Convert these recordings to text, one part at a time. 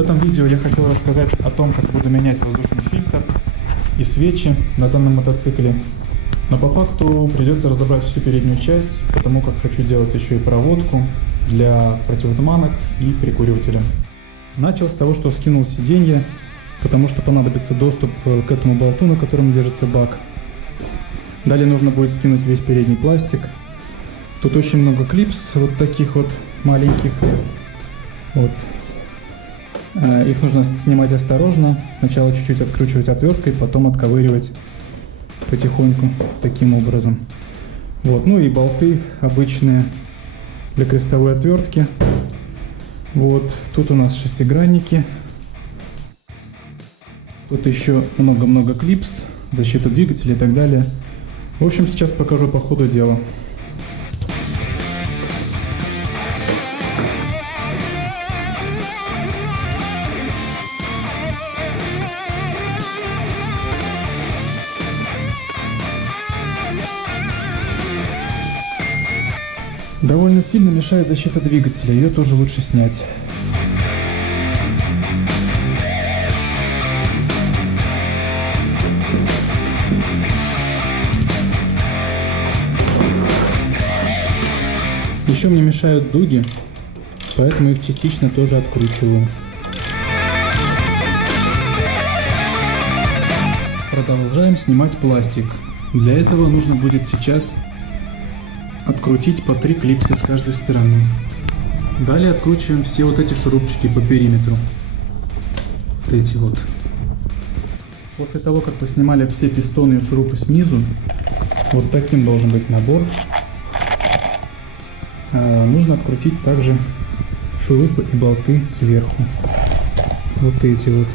этом видео я хотел рассказать о том, как буду менять воздушный фильтр и свечи на данном мотоцикле. Но по факту придется разобрать всю переднюю часть, потому как хочу делать еще и проводку для противотуманок и прикуривателя. Начал с того, что скинул сиденье, потому что понадобится доступ к этому болту, на котором держится бак. Далее нужно будет скинуть весь передний пластик. Тут очень много клипс, вот таких вот маленьких. Вот. Их нужно снимать осторожно. Сначала чуть-чуть откручивать отверткой, потом отковыривать потихоньку таким образом. Вот. Ну и болты обычные для крестовой отвертки. Вот. Тут у нас шестигранники. Тут еще много-много клипс, защита двигателя и так далее. В общем, сейчас покажу по ходу дела. Довольно сильно мешает защита двигателя, ее тоже лучше снять. Еще мне мешают дуги, поэтому их частично тоже откручиваю. Продолжаем снимать пластик. Для этого нужно будет сейчас открутить по 3 клипсы с каждой стороны. Далее откручиваем все вот эти шурупчики по периметру. Вот эти вот. После того, как поснимали все пистоны и шурупы снизу, вот таким должен быть набор. Нужно открутить также шурупы и болты сверху. Вот эти вот,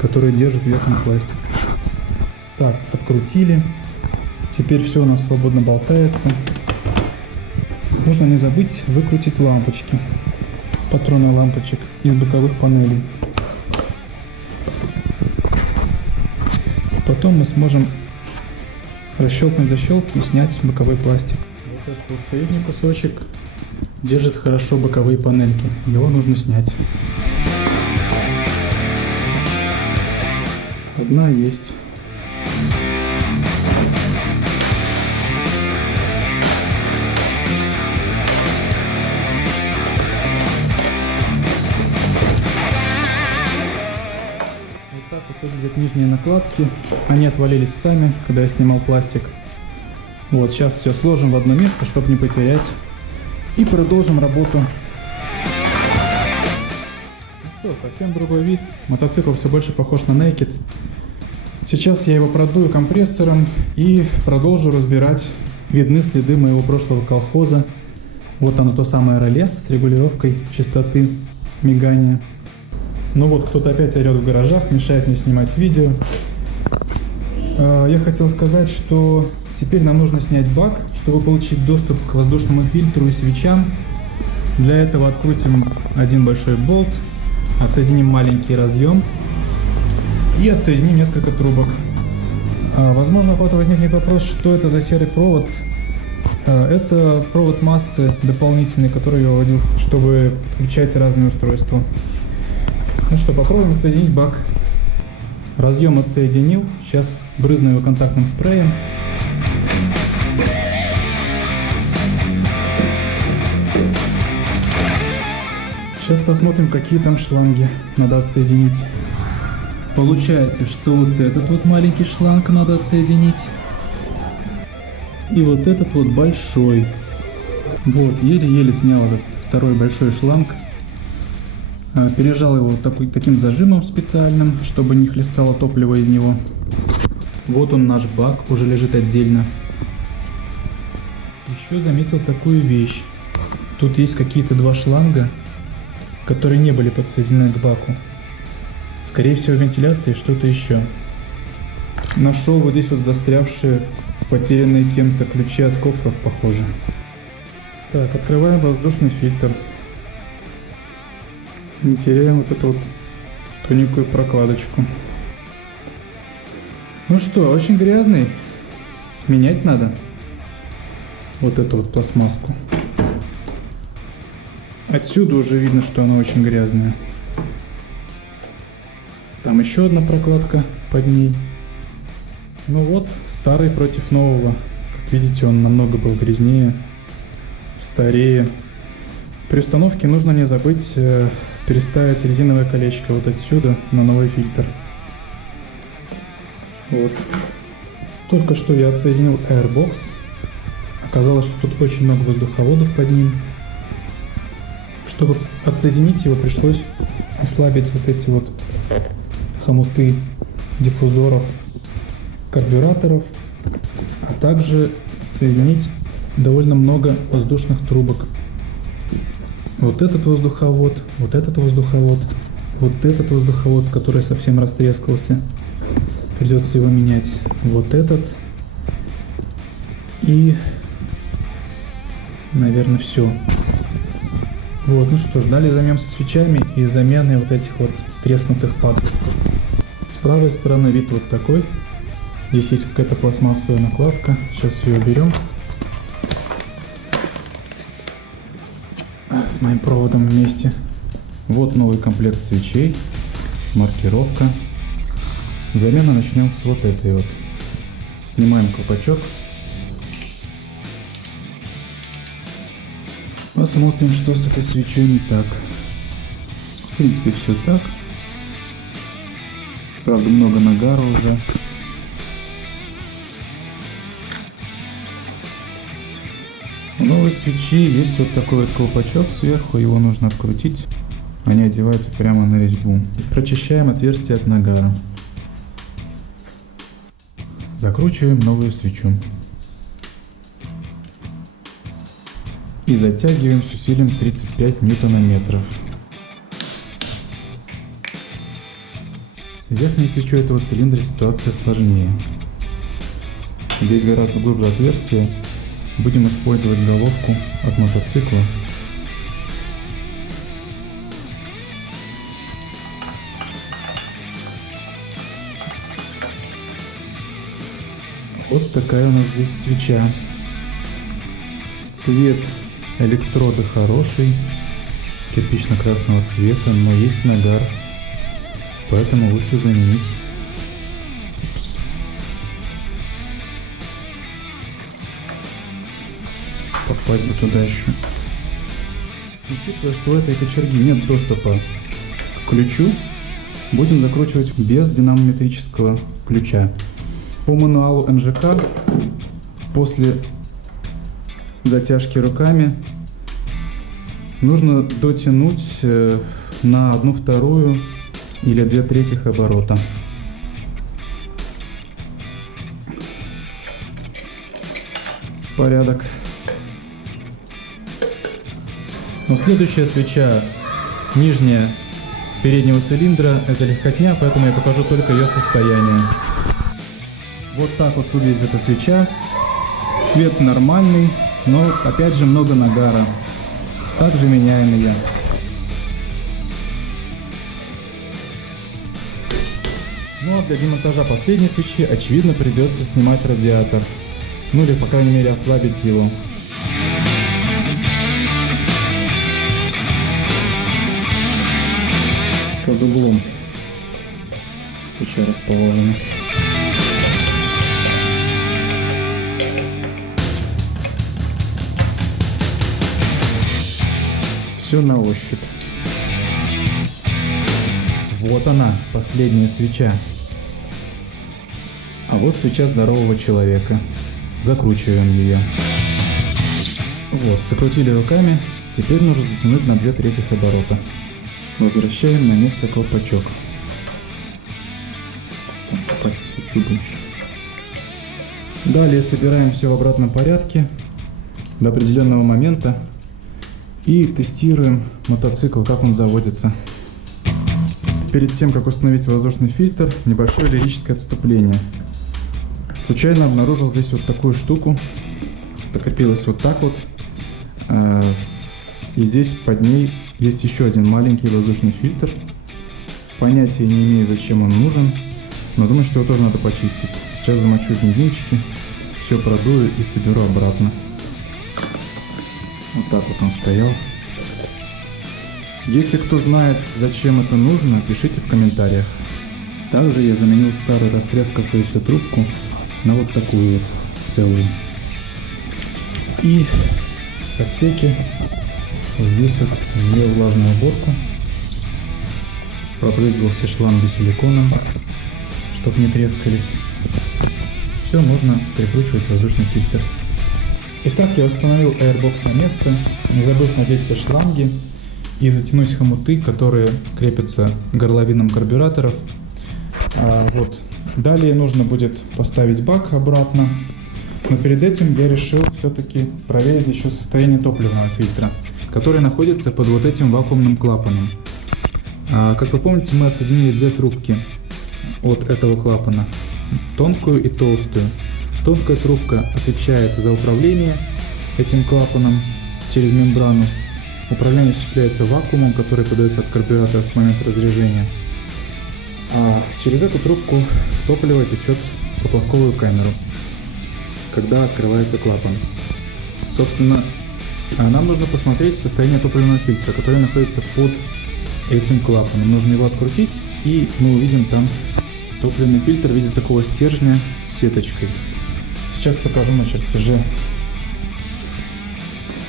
которые держат верхний пластик. Так, открутили. Теперь все у нас свободно болтается. Нужно не забыть выкрутить лампочки, патроны лампочек из боковых панелей. Потом мы сможем расщелкнуть защелки и снять боковой пластик. Вот этот вот средний кусочек держит хорошо боковые панельки. Его нужно снять. Одна есть. Выглядят нижние накладки, они отвалились сами, когда я снимал пластик. Вот, сейчас все сложим в одно место, чтобы не потерять, и продолжим работу. Ну что, совсем другой вид, мотоцикл все больше похож на Naked. Сейчас я его продую компрессором и продолжу разбирать. Видны следы моего прошлого колхоза. Вот оно, то самое реле с регулировкой частоты мигания. Ну вот, кто-то опять орет в гаражах, мешает мне снимать видео. Я хотел сказать, что теперь нам нужно снять бак, чтобы получить доступ к воздушному фильтру и свечам. Для этого открутим один большой болт, отсоединим маленький разъем и отсоединим несколько трубок. Возможно, у кого-то возникнет вопрос, что это за серый провод. Это провод массы дополнительный, который я вводил, чтобы подключать разные устройства. Ну что, попробуем отсоединить бак. Разъем отсоединил. Сейчас брызну его контактным спреем. Сейчас посмотрим, какие там шланги надо отсоединить. Получается, что вот этот вот маленький шланг надо отсоединить. И вот этот вот большой. Вот, еле-еле снял этот второй большой шланг. Пережал его таким зажимом специальным, чтобы не хлестало топливо из него. Вот он, наш бак, уже лежит отдельно. Еще заметил такую вещь. Тут есть какие-то 2 шланга, которые не были подсоединены к баку. Скорее всего, вентиляция и что-то еще. Нашел вот здесь вот застрявшие, потерянные кем-то ключи от кофров, похоже. Так, открываем воздушный фильтр. Не теряем вот эту вот тоненькую прокладочку. Ну что, очень грязный. Менять надо. Вот эту вот пластмасску. Отсюда уже видно, что она очень грязная. Там еще одна прокладка под ней. Ну вот, старый против нового. Как видите, он намного был грязнее, старее. При установке нужно не забыть переставить резиновое колечко вот отсюда на новый фильтр. Вот. Только что я отсоединил Airbox. Оказалось, что тут очень много воздуховодов под ним. Чтобы отсоединить его, пришлось ослабить вот эти вот хомуты диффузоров карбюраторов, а также соединить довольно много воздушных трубок. Вот этот воздуховод, вот этот воздуховод, вот этот воздуховод, который совсем растрескался. Придется его менять. Вот этот. И, наверное, все. Вот, ну что ж, далее займемся свечами и заменой вот этих вот треснутых патрубков. С правой стороны вид вот такой. Здесь есть какая-то пластмассовая накладка. Сейчас ее уберем. С моим проводом вместе. Вот новый комплект свечей. Маркировка. Замена начнем с вот этой вот. Снимаем колпачок. Посмотрим, что с этой свечой не так. В принципе, все так. Правда, много нагара уже. У новой свечи есть вот такой вот колпачок сверху, его нужно открутить. Они одеваются прямо на резьбу. Прочищаем отверстие от нагара. Закручиваем новую свечу. И затягиваем с усилием 35 ньютонометров. С верхней свечой этого цилиндра ситуация сложнее. Здесь гораздо глубже отверстие. Будем использовать головку от мотоцикла. Вот такая у нас здесь свеча. Цвет электрода хороший, кирпично-красного цвета, но есть нагар, поэтому лучше заменить. Попасть бы туда еще. Учитывая, что у этой кочерги нет доступа к ключу, будем закручивать без динамометрического ключа. По мануалу НЖК после затяжки руками нужно дотянуть на 1/2 или 2/3 оборота. Порядок. Но следующая свеча, нижняя переднего цилиндра, это легкотня, поэтому я покажу только ее состояние. Вот так вот выглядит эта свеча. Цвет нормальный, но опять же много нагара. Также меняем ее. Ну а для демонтажа последней свечи, очевидно, придется снимать радиатор. Ну или, по крайней мере, ослабить его. Под углом свеча расположена. Все на ощупь. Вот она, последняя свеча. А вот свеча здорового человека. Закручиваем ее. Вот, закрутили руками. Теперь нужно затянуть на 2/3 оборота. Возвращаем на место колпачок. Там попасть в свечу больше. Далее собираем все в обратном порядке до определенного момента и тестируем мотоцикл, как он заводится. Перед тем, как установить воздушный фильтр, небольшое лирическое отступление. Случайно обнаружил здесь вот такую штуку. Прикрепилась вот так вот. И здесь под ней есть еще один маленький воздушный фильтр. Понятия не имею, зачем он нужен, но думаю, что его тоже надо почистить. Сейчас замочу бензинчики, все продую и соберу обратно. Вот так вот он стоял. Если кто знает, зачем это нужно, пишите в комментариях. Также я заменил старую растрескавшуюся трубку на вот такую вот целую. И в отсеке вот здесь вот сделал влажную уборку. Попрыскал все шланги силиконом, чтобы не трескались. Все, можно прикручивать воздушный фильтр. Итак, я установил Airbox на место, не забыв надеть все шланги и затянуть хомуты, которые крепятся к горловинам карбюраторов. Вот. Далее нужно будет поставить бак обратно, но перед этим я решил все-таки проверить еще состояние топливного фильтра, который находится под вот этим вакуумным клапаном. Как вы помните, мы отсоединили две трубки от этого клапана, тонкую и толстую. Тонкая трубка отвечает за управление этим клапаном через мембрану. Управление осуществляется вакуумом, который подается от карбюратора в момент разряжения. А через эту трубку топливо течет в поплавковую камеру, когда открывается клапан. Собственно, нам нужно посмотреть состояние топливного фильтра, который находится под этим клапаном. Нужно его открутить, и мы увидим там топливный фильтр в виде такого стержня с сеточкой. Сейчас покажу на чертеже,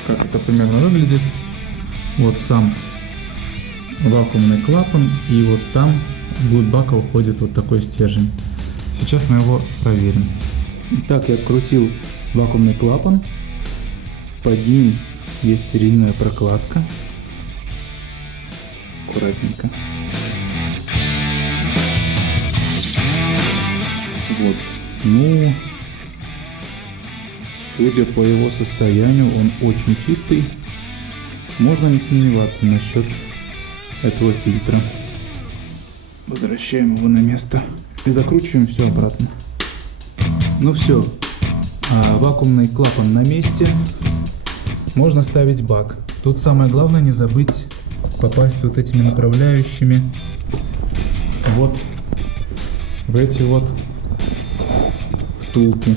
как это примерно выглядит. Вот сам вакуумный клапан, и вот там вглубь бака уходит вот такой стержень. Сейчас мы его проверим. Итак, я открутил вакуумный клапан. Под ним есть резиновая прокладка. Аккуратненько. Вот. Ну, судя по его состоянию, он очень чистый. Можно не сомневаться насчет этого фильтра. Возвращаем его на место и закручиваем все обратно. Ну все, вакуумный клапан на месте. Можно ставить бак. Тут самое главное не забыть попасть вот этими направляющими вот в эти вот втулки.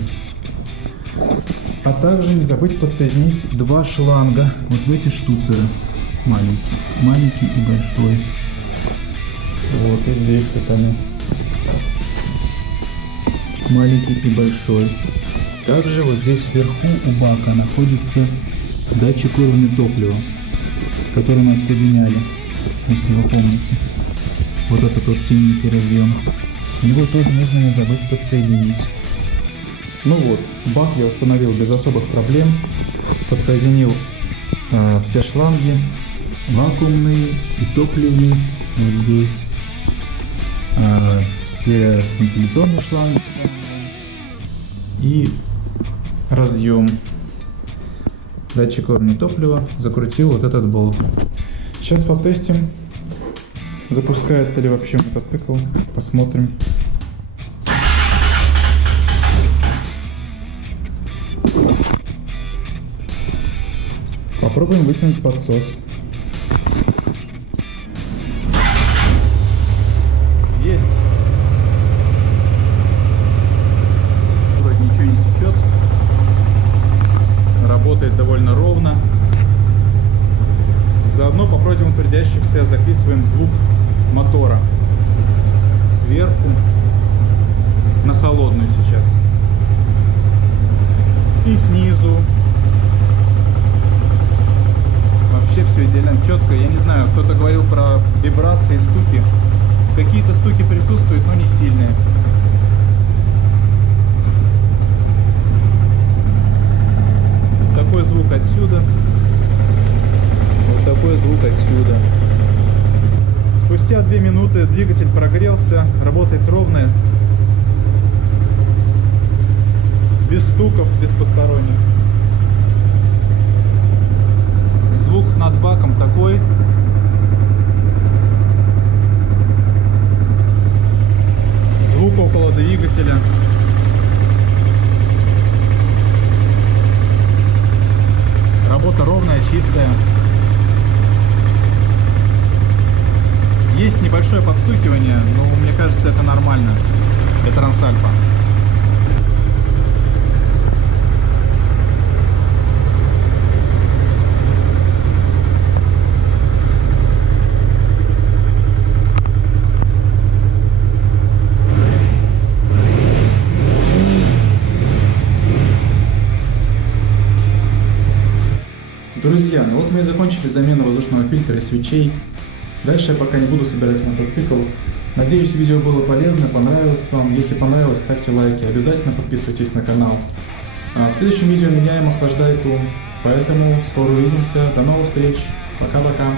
А также не забыть подсоединить два шланга вот в эти штуцеры. Маленький и большой. Вот и здесь вот они. Маленький и большой. Также вот здесь вверху у бака находится датчик уровня топлива, который мы отсоединяли, если вы помните. Вот этот вот синенький разъем. Его тоже нужно не забыть подсоединить. Ну вот, бак я установил без особых проблем. Подсоединил все шланги, вакуумные и топливные. Вот здесь все вентиляционные шланги и разъем. Датчик уровня топлива, закрутил вот этот болт. Сейчас потестим, запускается ли вообще мотоцикл. Посмотрим. Попробуем вытянуть подсос. Есть. Вроде ничего не течет. Работает довольно ровно. Заодно попробуем придящихся, записываем звук мотора сверху на холодную сейчас. И снизу. Вообще все идеально четко. Я не знаю, кто-то говорил про вибрации, стуки. Какие-то стуки присутствуют, но не сильные. Такой звук отсюда. Вот такой звук отсюда. Спустя 2 минуты двигатель прогрелся, работает ровно, без стуков, без посторонних. Звук над баком такой. Звук около двигателя. Работа ровная, чистая. Есть небольшое подстукивание, но мне кажется, это нормально для Трансальпа. Друзья, ну вот мы и закончили замену воздушного фильтра и свечей. Дальше я пока не буду собирать мотоцикл. Надеюсь, видео было полезно, понравилось вам. Если понравилось, ставьте лайки, обязательно подписывайтесь на канал. В следующем видео меня им охлаждает ум. Поэтому скоро увидимся. До новых встреч. Пока-пока.